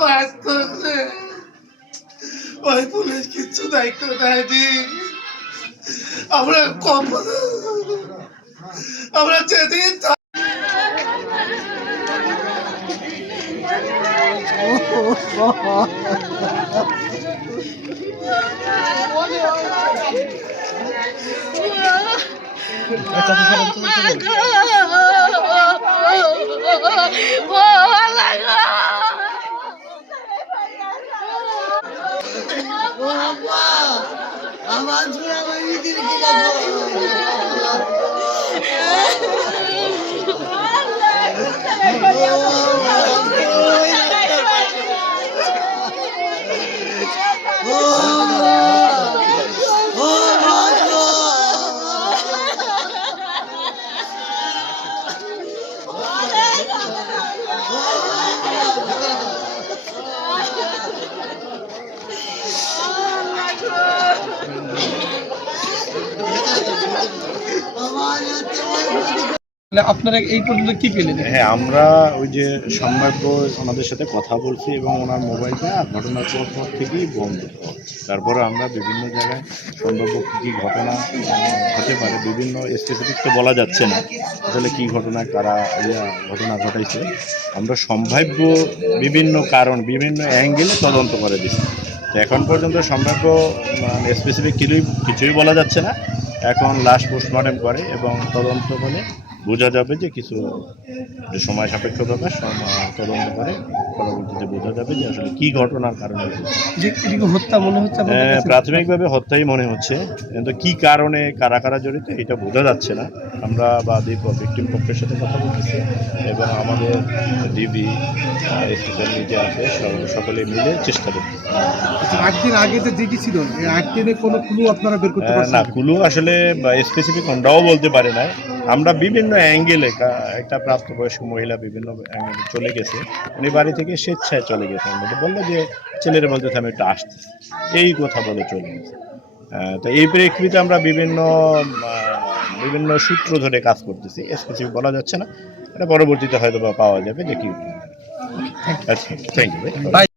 Pass করছে ওই police কিছু দায়িত্ব দেয়নি। আমরা কখন আমরা যেদিন আমার আপনারা এই পর্যন্ত কি পেলেন? হ্যাঁ, আমরা ওই যে সম্ভাব্য ওনাদের সাথে কথা বলছি এবং ওনার মোবাইলটা ঘটনার পর থেকেই বন্ধ। তারপরে আমরা বিভিন্ন জায়গায় সম্ভাব্য কী কী ঘটনা হতে পারে, বিভিন্ন স্পেসিফিক তো বলা যাচ্ছে না আসলে কী ঘটনা কারা ঘটনা ঘটাইছে। আমরা সম্ভাব্য বিভিন্ন কারণ বিভিন্ন অ্যাঙ্গেলে তদন্ত করে দিচ্ছি। তো এখন পর্যন্ত সম্ভাব্য স্পেসিফিক কিছুই বলা যাচ্ছে না। এখন লাশ পোস্টমর্টেম করে এবং তদন্ত করে বোঝা যাবে যে কিছু যে সময় সাপেক্ষ ব্যাপার তদন্ত করে পরবর্তীতে বোঝা যাবে যে আসলে কী ঘটনার কারণে হত্যা মনে হচ্ছে। প্রাথমিকভাবে হত্যাই মনে হচ্ছে, কিন্তু কী কারণে কারা কারা জড়িত এটা বোঝা যাচ্ছে না। আমরা ভিকটিম পক্ষের সাথে কথা বলতেছি এবং আমাদের ডিবি স্পেশাল যে আছে সকলে মিলে চেষ্টা করছি। 8 দিন আগে যে ডিবি ছিল, 8 দিনে কোনো ক্লু আপনারা বের করতে পারছেন না? ক্লু আসলে স্পেসিফিক আমরাও বলতে পারি না। আমরা বিভিন্ন অ্যাঙ্গেলে একটা প্রাপ্তবয়স্ক মহিলা বিভিন্ন অ্যাঙ্গেলে চলে গেছে, উনি বাড়ি থেকে স্বেচ্ছায় চলে গেছেন, বললো যে ছেলের বলতে আমি একটু আসতেছি, এই কথা বলে চলে গেছে। তো এই প্রেক্ষিতে আমরা বিভিন্ন সূত্র ধরে কাজ করতেছি, স্পেসিফিক বলা যাচ্ছে না, এটা পরবর্তীতে হয়তো বা পাওয়া যাবে যে কি। Thank you.